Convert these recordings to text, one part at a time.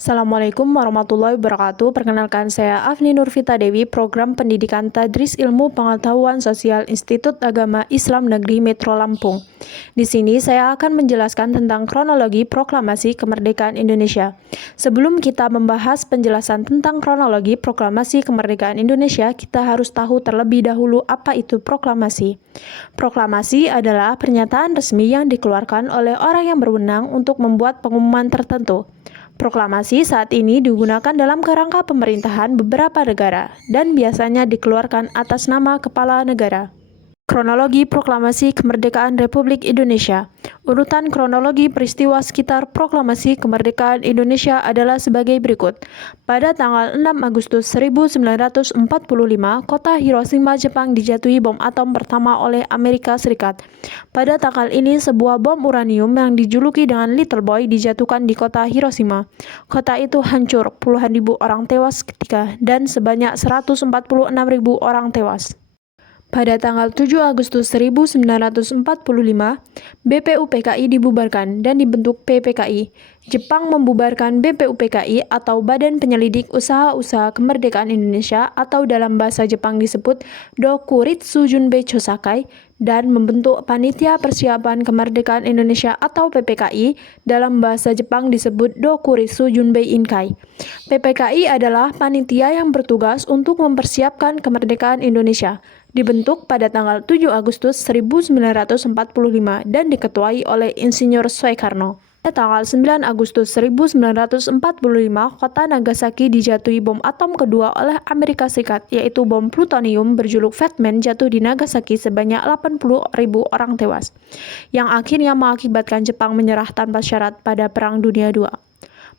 Assalamualaikum warahmatullahi wabarakatuh. Perkenalkan saya Afni Nurvita Dewi, Program Pendidikan Tadris Ilmu Pengetahuan Sosial Institut Agama Islam Negeri Metro Lampung. Di sini saya akan menjelaskan tentang kronologi Proklamasi Kemerdekaan Indonesia. Sebelum kita membahas penjelasan tentang kronologi Proklamasi Kemerdekaan Indonesia, kita harus tahu terlebih dahulu apa itu proklamasi. Proklamasi adalah pernyataan resmi yang dikeluarkan oleh orang yang berwenang untuk membuat pengumuman tertentu. Proklamasi saat ini digunakan dalam kerangka pemerintahan beberapa negara dan biasanya dikeluarkan atas nama kepala negara. Kronologi Proklamasi Kemerdekaan Republik Indonesia. Urutan kronologi peristiwa sekitar Proklamasi Kemerdekaan Indonesia adalah sebagai berikut. Pada tanggal 6 Agustus 1945, kota Hiroshima, Jepang dijatuhi bom atom pertama oleh Amerika Serikat. Pada tanggal ini, sebuah bom uranium yang dijuluki dengan Little Boy dijatuhkan di kota Hiroshima. Kota itu hancur, puluhan ribu orang tewas seketika, dan sebanyak 146.000 orang tewas. Pada tanggal 7 Agustus 1945, BPUPKI dibubarkan dan dibentuk PPKI. Jepang membubarkan BPUPKI atau Badan Penyelidik Usaha-Usaha Kemerdekaan Indonesia atau dalam bahasa Jepang disebut Dokuritsu Junbei Chosakai dan membentuk Panitia Persiapan Kemerdekaan Indonesia atau PPKI, dalam bahasa Jepang disebut Dokuritsu Junbei Inkai. PPKI adalah panitia yang bertugas untuk mempersiapkan kemerdekaan Indonesia. Dibentuk pada tanggal 7 Agustus 1945 dan diketuai oleh Insinyur Soekarno. Pada tanggal 9 Agustus 1945, kota Nagasaki dijatuhi bom atom kedua oleh Amerika Serikat, yaitu bom plutonium berjuluk Fat Man jatuh di Nagasaki sebanyak 80.000 orang tewas, yang akhirnya mengakibatkan Jepang menyerah tanpa syarat pada Perang Dunia II.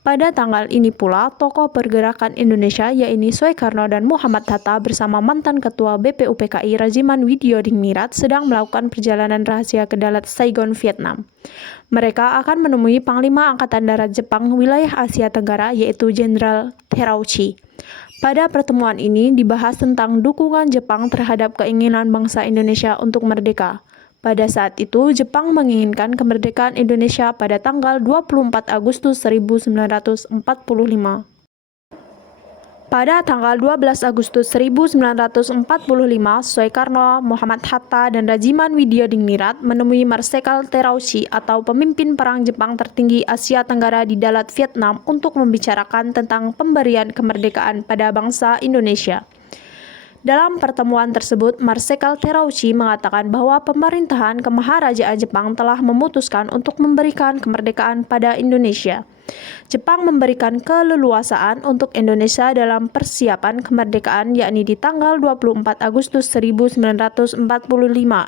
Pada tanggal ini pula, tokoh pergerakan Indonesia yaitu Soekarno dan Muhammad Hatta bersama mantan ketua BPUPKI Rajiman Widyodingmirat sedang melakukan perjalanan rahasia ke Dalat Saigon, Vietnam. Mereka akan menemui Panglima Angkatan Darat Jepang wilayah Asia Tenggara yaitu Jenderal Terauchi. Pada pertemuan ini dibahas tentang dukungan Jepang terhadap keinginan bangsa Indonesia untuk merdeka. Pada saat itu, Jepang menginginkan kemerdekaan Indonesia pada tanggal 24 Agustus 1945. Pada tanggal 12 Agustus 1945, Soekarno, Muhammad Hatta, dan Rajiman Widyodingmirat menemui Marsekal Terauchi atau pemimpin perang Jepang tertinggi Asia Tenggara di Dalat, Vietnam untuk membicarakan tentang pemberian kemerdekaan pada bangsa Indonesia. Dalam pertemuan tersebut, Marsekal Terauchi mengatakan bahwa pemerintahan Kemaharajaan Jepang telah memutuskan untuk memberikan kemerdekaan pada Indonesia. Jepang memberikan keleluasaan untuk Indonesia dalam persiapan kemerdekaan yakni di tanggal 24 Agustus 1945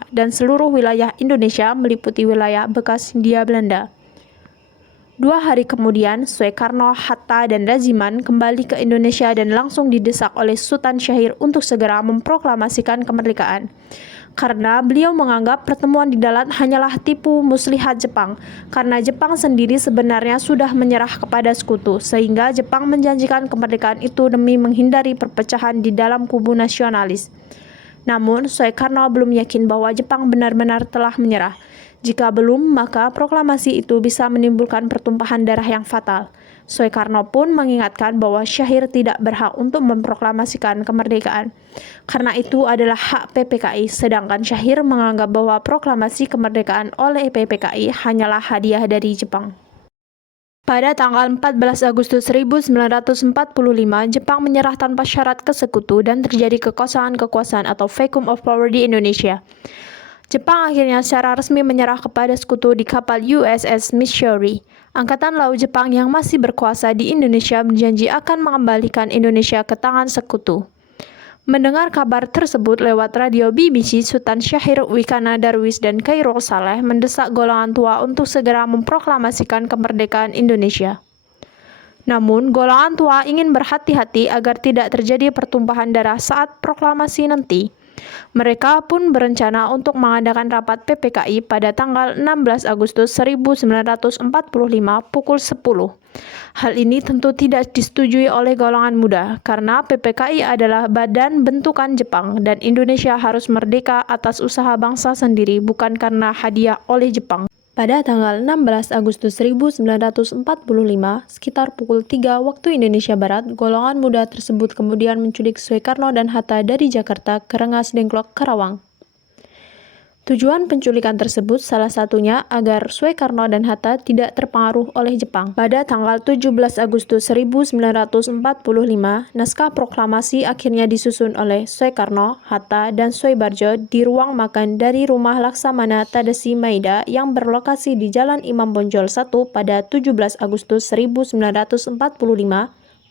dan seluruh wilayah Indonesia meliputi wilayah bekas Hindia Belanda. 2 hari kemudian, Soekarno, Hatta, dan Rajiman kembali ke Indonesia dan langsung didesak oleh Sultan Syahrir untuk segera memproklamasikan kemerdekaan. Karena beliau menganggap pertemuan di Dalat hanyalah tipu muslihat Jepang, karena Jepang sendiri sebenarnya sudah menyerah kepada sekutu, sehingga Jepang menjanjikan kemerdekaan itu demi menghindari perpecahan di dalam kubu nasionalis. Namun, Soekarno belum yakin bahwa Jepang benar-benar telah menyerah. Jika belum, maka proklamasi itu bisa menimbulkan pertumpahan darah yang fatal. Soekarno pun mengingatkan bahwa Syahrir tidak berhak untuk memproklamasikan kemerdekaan. Karena itu adalah hak PPKI, sedangkan Syahrir menganggap bahwa proklamasi kemerdekaan oleh PPKI hanyalah hadiah dari Jepang. Pada tanggal 14 Agustus 1945, Jepang menyerah tanpa syarat ke sekutu dan terjadi kekosongan kekuasaan atau vacuum of power di Indonesia. Jepang akhirnya secara resmi menyerah kepada sekutu di kapal USS Missouri. Angkatan Laut Jepang yang masih berkuasa di Indonesia berjanji akan mengembalikan Indonesia ke tangan sekutu. Mendengar kabar tersebut lewat radio BBC, Sultan Syahrir, Wikana Darwis, dan Khairul Saleh mendesak golongan tua untuk segera memproklamasikan kemerdekaan Indonesia. Namun, golongan tua ingin berhati-hati agar tidak terjadi pertumpahan darah saat proklamasi nanti. Mereka pun berencana untuk mengadakan rapat PPKI pada tanggal 16 Agustus 1945 pukul 10. Hal ini tentu tidak disetujui oleh golongan muda karena PPKI adalah badan bentukan Jepang dan Indonesia harus merdeka atas usaha bangsa sendiri bukan karena hadiah oleh Jepang. Pada tanggal 16 Agustus 1945, sekitar pukul 3 waktu Indonesia Barat, golongan muda tersebut kemudian menculik Soekarno dan Hatta dari Jakarta ke Rengas Dengklok, Karawang. Tujuan penculikan tersebut salah satunya agar Soekarno dan Hatta tidak terpengaruh oleh Jepang. Pada tanggal 17 Agustus 1945, naskah proklamasi akhirnya disusun oleh Soekarno, Hatta, dan Soebardjo di ruang makan dari Rumah Laksamana Tadashi Maeda yang berlokasi di Jalan Imam Bonjol 1 pada 17 Agustus 1945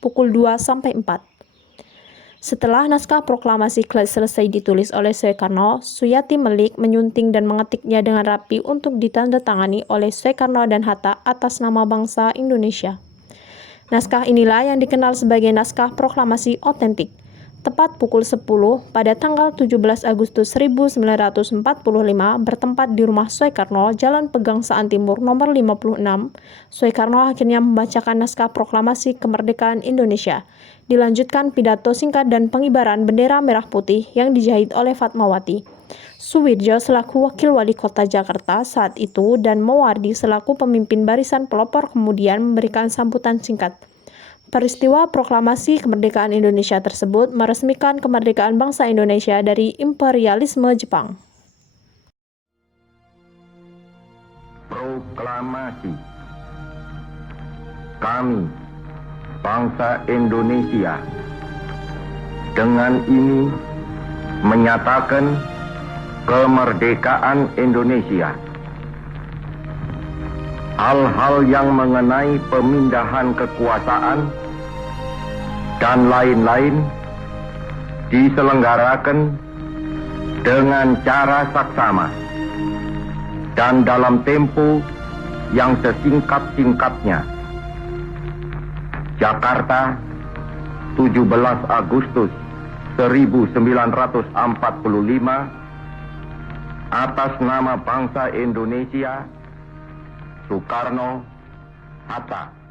pukul 2-4. Setelah naskah proklamasi selesai ditulis oleh Soekarno, Suyati Melik menyunting dan mengetiknya dengan rapi untuk ditandatangani oleh Soekarno dan Hatta atas nama bangsa Indonesia. Naskah inilah yang dikenal sebagai naskah proklamasi otentik. Tepat pukul 10 pada tanggal 17 Agustus 1945 bertempat di rumah Soekarno, Jalan Pegangsaan Timur nomor 56, Soekarno akhirnya membacakan naskah proklamasi kemerdekaan Indonesia. Dilanjutkan pidato singkat dan pengibaran bendera merah putih yang dijahit oleh Fatmawati. Suwirjo selaku wakil wali kota Jakarta saat itu dan Mowardi selaku pemimpin barisan pelopor kemudian memberikan sambutan singkat. Peristiwa proklamasi kemerdekaan Indonesia tersebut meresmikan kemerdekaan bangsa Indonesia dari imperialisme Jepang. Proklamasi. Kami, bangsa Indonesia, dengan ini menyatakan kemerdekaan Indonesia. Hal-hal yang mengenai pemindahan kekuasaan dan lain-lain diselenggarakan dengan cara saksama dan dalam tempo yang sesingkat-singkatnya. Jakarta, 17 Agustus 1945, atas nama bangsa Indonesia, Soekarno, Hatta.